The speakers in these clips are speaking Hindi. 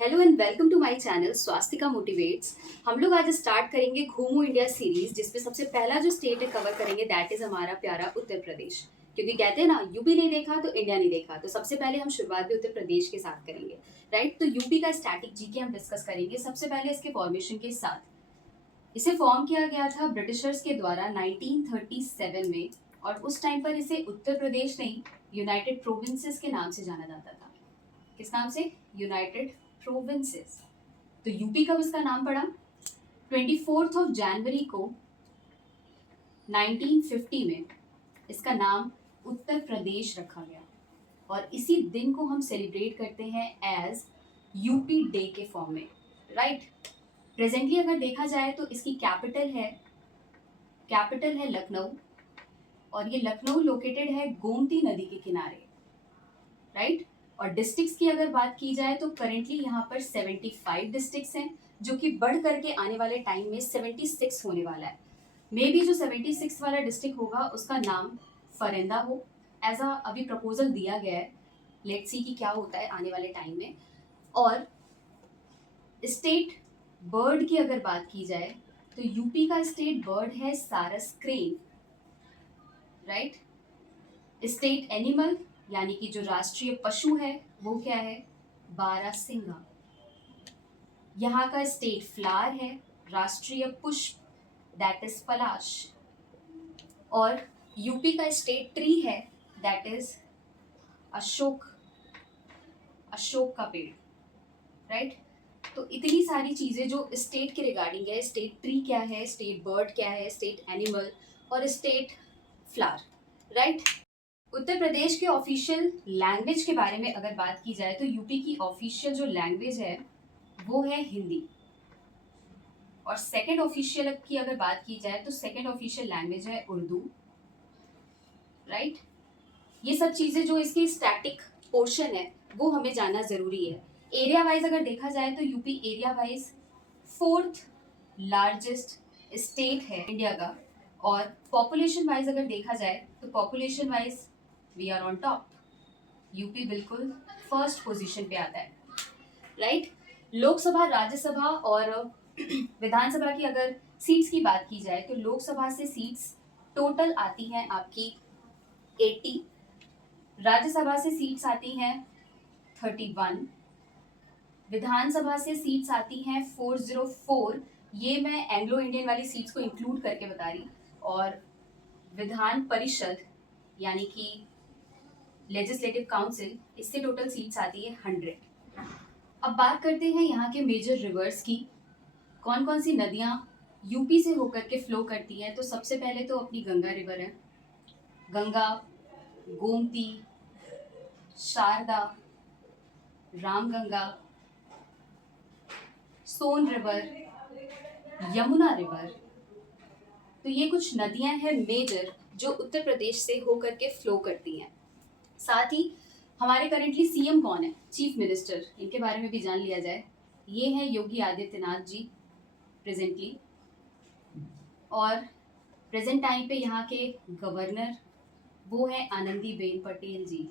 Hello and welcome to my channel Swastika motivates. हम लोग आज स्टार्ट करेंगे घूमो इंडिया सीरीज, जिसमें सबसे पहला जो स्टेट है कवर करेंगे दैट इज हमारा प्यारा उत्तर प्रदेश। क्योंकि कहते हैं ना, यूपी नहीं देखा तो इंडिया नहीं देखा, तो सबसे पहले हम शुरुआत भी उत्तर प्रदेश के साथ करेंगे। राइट, तो यूपी का स्टैटिक जीके हम डिस्कस करेंगे सबसे पहले इसके फॉर्मेशन के साथ। इसे फॉर्म किया गया था ब्रिटिशर्स के द्वारा 1937 में, और उस टाइम पर इसे उत्तर प्रदेश नहीं, यूनाइटेड प्रोविंसेस के नाम से जाना जाता था। किस नाम से? United provinces. तो यूपी कब इसका नाम पड़ा? 24 जनवरी को 1950 में इसका नाम उत्तर प्रदेश रखा गया, और इसी दिन को हम सेलिब्रेट करते हैं एज यूपी डे के फॉर्म में। राइट, प्रेजेंटली अगर देखा जाए तो इसकी कैपिटल है लखनऊ, और ये लखनऊ लोकेटेड है गोमती नदी के किनारे। राइट, और डिस्ट्रिक्ट्स की अगर बात की जाए तो करेंटली यहाँ पर 75 डिस्ट्रिक्ट्स हैं, जो कि बढ़ करके आने वाले टाइम में 76 होने वाला है। मे बी जो 76 वाला डिस्ट्रिक्ट होगा उसका नाम फरेंदा हो, एज अ अभी प्रपोजल दिया गया है। लेट्स सी कि क्या होता है आने वाले टाइम में। और स्टेट बर्ड की अगर बात की जाए तो यूपी का स्टेट बर्ड है सारस क्रेन। राइट, स्टेट एनिमल यानी कि जो राष्ट्रीय पशु है वो क्या है? बारहसिंगा। यहाँ का स्टेट फ्लावर है, राष्ट्रीय पुष्प दैट इज पलाश। और यूपी का स्टेट ट्री है दैट इज अशोक, अशोक का पेड़। राइट, तो इतनी सारी चीजें जो स्टेट के रिगार्डिंग है। स्टेट ट्री क्या है, स्टेट बर्ड क्या है, स्टेट एनिमल और state flower. Right, Uttar Pradesh के ऑफिशियल लैंग्वेज के बारे में अगर बात की जाए तो यूपी की ऑफिशियल जो लैंग्वेज है वो है हिंदी। और सेकंड ऑफिशियल की अगर बात की जाए तो सेकंड ऑफिशियल लैंग्वेज है उर्दू। राइट, ये सब चीजें जो इसकी स्टैटिक पोर्शन है वो हमें जानना जरूरी है। एरिया वाइज अगर देखा जाए तो UP area wise fourth largest state है इंडिया का। और पॉपुलेशन वाइज अगर देखा जाए तो population wise we are on top. UP बिल्कुल फर्स्ट पोजीशन पे आता है। राइट, लोकसभा, राज्यसभा और विधानसभा की अगर सीट्स की बात की जाए तो लोकसभा से सीट्स टोटल आती हैं आपकी 80, राज्यसभा से सीट्स आती हैं 31, विधानसभा से सीट्स आती हैं 404। ये मैं एंग्लो इंडियन वाली सीट्स को इंक्लूड करके बता रही। और विधान परिषद यानी कि लेजिस्लेटिव काउंसिल, इससे टोटल सीट्स आती है 100। अब बात करते हैं यहाँ के मेजर रिवर्स की। कौन कौन सी नदियाँ यूपी से होकर के फ्लो करती हैं? तो सबसे पहले तो अपनी गंगा रिवर है। गंगा, गोमती, शारदा, रामगंगा, सोन रिवर, यमुना रिवर। तो ये कुछ नदियां हैं मेजर जो उत्तर प्रदेश से होकर के फ्लो करती हैं। साथ ही हमारे करेंटली सीएम कौन है, चीफ मिनिस्टर, इनके बारे में भी जान लिया जाए। ये हैं योगी आदित्यनाथ जी प्रेजेंटली। और प्रेजेंट टाइम पे यहाँ के गवर्नर वो है आनंदीबेन पटेल जी।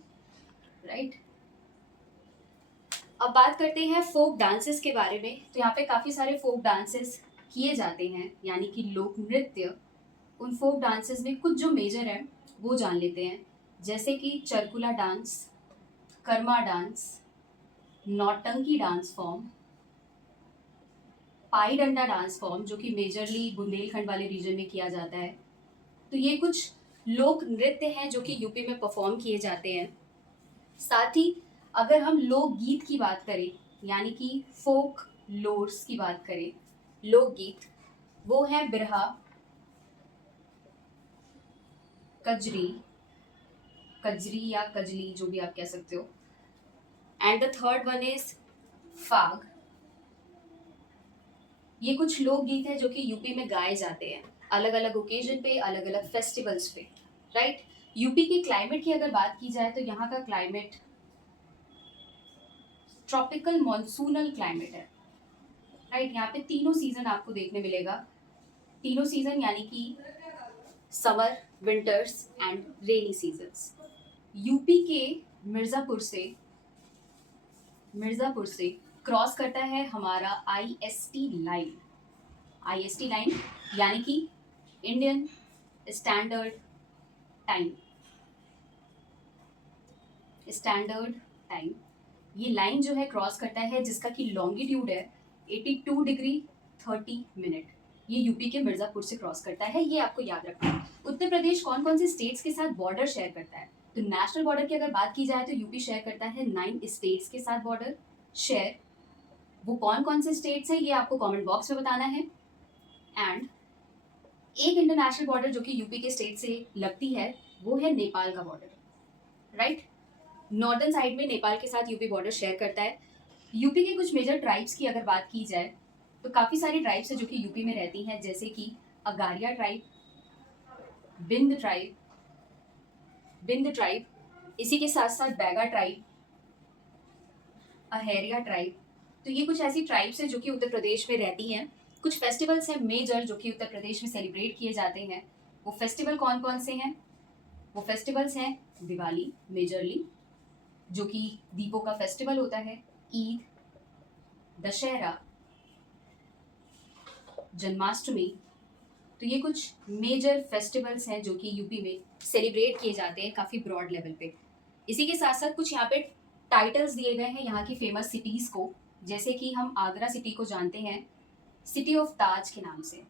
राइट, अब बात करते हैं फोक डांसेस के बारे में। तो यहाँ पे काफ़ी सारे फोक डांसेस किए जाते हैं, यानी कि लोक नृत्य। उन फोक डांसेस में कुछ जो मेजर है वो जान लेते हैं, जैसे कि चरकुला डांस, कर्मा डांस, नौटंकी डांस फॉर्म, पाई डंडा डांस फॉर्म जो कि मेजरली बुंदेलखंड वाले रीजन में किया जाता है। तो ये कुछ लोक नृत्य हैं जो कि यूपी में परफॉर्म किए जाते हैं। साथ ही अगर हम लोकगीत की बात करें, यानी कि फोक लोर्स की बात करें, लोकगीत, वो है बिरहा, कजरी, कजरी या कजली जो भी आप कह सकते हो, and the third one is फाग। ये कुछ लोकगीत हैं जो कि यूपी में गाए जाते हैं अलग अलग ओकेजन पे, अलग अलग फेस्टिवल्स पे। राइट, यूपी के क्लाइमेट की अगर बात की जाए तो यहाँ का क्लाइमेट ट्रॉपिकल मॉनसूनल क्लाइमेट है। राइट, यहाँ पे तीनों सीजन आपको देखने मिलेगा। तीनों सीजन यानी कि summer, winters and rainy seasons. UP के मिर्ज़ापुर से क्रॉस करता है हमारा IST लाइन। IST लाइन यानी कि Indian standard time. Standard time ये लाइन जो है क्रॉस करता है, जिसका कि लॉन्गिट्यूड है 82 डिग्री 30 मिनट। ये यूपी के मिर्जापुर से क्रॉस करता है, ये आपको याद रखना है। उत्तर प्रदेश कौन कौन से स्टेट्स के साथ बॉर्डर शेयर करता है? तो नेशनल बॉर्डर की अगर बात की जाए तो यूपी शेयर करता है 9 स्टेट्स के साथ बॉर्डर शेयर। वो कौन कौन से स्टेट्स हैं ये आपको कमेंट बॉक्स में बताना है। एंड एक इंटरनेशनल बॉर्डर जो कि यूपी के स्टेट से लगती है वो है नेपाल का बॉर्डर, राइट। नॉर्दर्न साइड में नेपाल के साथ यूपी बॉर्डर शेयर करता है। यूपी के कुछ मेजर ट्राइब्स की अगर बात की जाए तो काफ़ी सारी ट्राइब्स है जो कि यूपी में रहती हैं, जैसे कि अगारिया ट्राइब, बिंद ट्राइब, इसी के साथ साथ बैगा ट्राइब, अहेरिया ट्राइब। तो ये कुछ ऐसी ट्राइब्स हैं जो कि उत्तर प्रदेश में रहती हैं। कुछ फेस्टिवल्स हैं मेजर जो कि उत्तर प्रदेश में सेलिब्रेट किए जाते हैं। वो फेस्टिवल कौन कौन से हैं? वो फेस्टिवल्स हैं दिवाली मेजरली, जो कि दीपों का फेस्टिवल होता है, ईद, दशहरा, जन्माष्टमी। तो ये कुछ मेजर फेस्टिवल्स हैं जो कि यूपी में सेलिब्रेट किए जाते हैं काफ़ी ब्रॉड लेवल पे। इसी के साथ साथ कुछ यहाँ पे टाइटल्स दिए गए हैं यहाँ की फेमस सिटीज़ को, जैसे कि हम आगरा सिटी को जानते हैं सिटी ऑफ ताज के नाम से,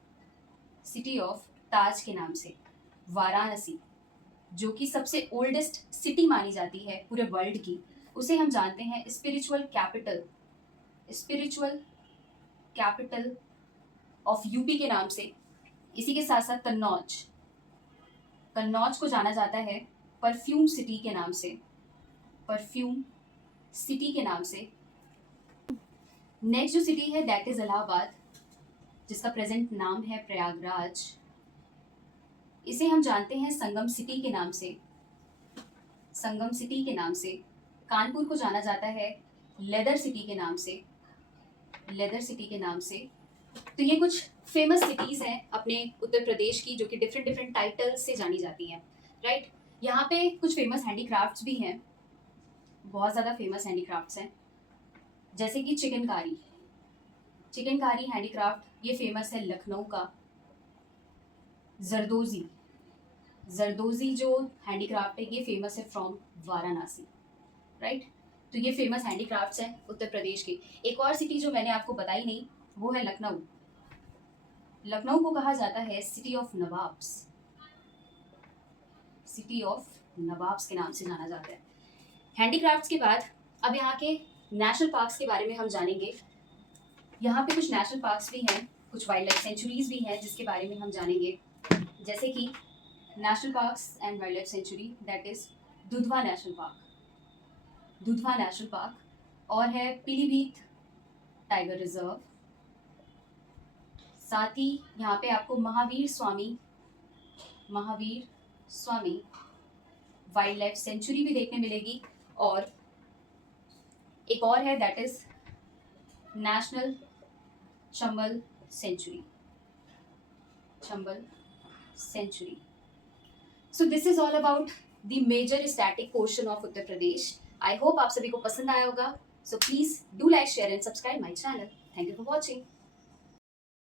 सिटी ऑफ ताज के नाम से। वाराणसी जो कि सबसे ओल्डेस्ट सिटी मानी जाती है पूरे वर्ल्ड की, उसे हम जानते हैं स्पिरिचुअल कैपिटल ऑफ यूपी के नाम से। इसी के साथ साथ कन्नौज को जाना जाता है परफ्यूम सिटी के नाम से, परफ्यूम सिटी के नाम से। नेक्स्ट जो सिटी है दैट इज इलाहाबाद, जिसका प्रेजेंट नाम है प्रयागराज। इसे हम जानते हैं संगम सिटी के नाम से, संगम सिटी के नाम से। कानपुर को जाना जाता है लेदर सिटी के नाम से, लेदर सिटी के नाम से। तो ये कुछ फेमस सिटीज़ हैं अपने उत्तर प्रदेश की जो कि डिफरेंट डिफरेंट टाइटल्स से जानी जाती हैं, राइट। यहाँ पे कुछ फेमस हैंडीक्राफ्ट्स भी हैं, बहुत ज़्यादा फेमस हैंडीक्राफ्ट्स हैं, जैसे कि चिकनकारी हैंडीक्राफ्ट ये फेमस है लखनऊ का। जरदोजी जो हैंडीक्राफ्ट है ये फेमस है फ्रॉम वाराणसी, राइट। तो ये फेमस हैंडीक्राफ्ट्स हैं उत्तर प्रदेश के। एक और सिटी जो मैंने आपको बताई नहीं वो है लखनऊ। लखनऊ को कहा जाता है city of nawabs, city of nawabs के नाम से जाना जाता है। हैंडीक्राफ्ट्स के बाद अब यहाँ के नेशनल पार्क्स के बारे में हम जानेंगे। यहाँ पे कुछ नेशनल पार्क्स भी हैं, कुछ वाइल्ड लाइफ सेंचुरीज भी हैं जिसके बारे में हम जानेंगे, जैसे कि national parks and wild life sanctuary that is Dudhwa national park, और है पीलीभीत टाइगर रिजर्व। साथ ही यहाँ पे आपको Mahavir Swami wildlife sanctuary भी देखने मिलेगी, और एक और है that is national Chambal sanctuary. So this is all about the major static portion of Uttar Pradesh. I hope आप सभी को पसंद आया होगा। So please do like, share and subscribe my channel. Thank you for watching.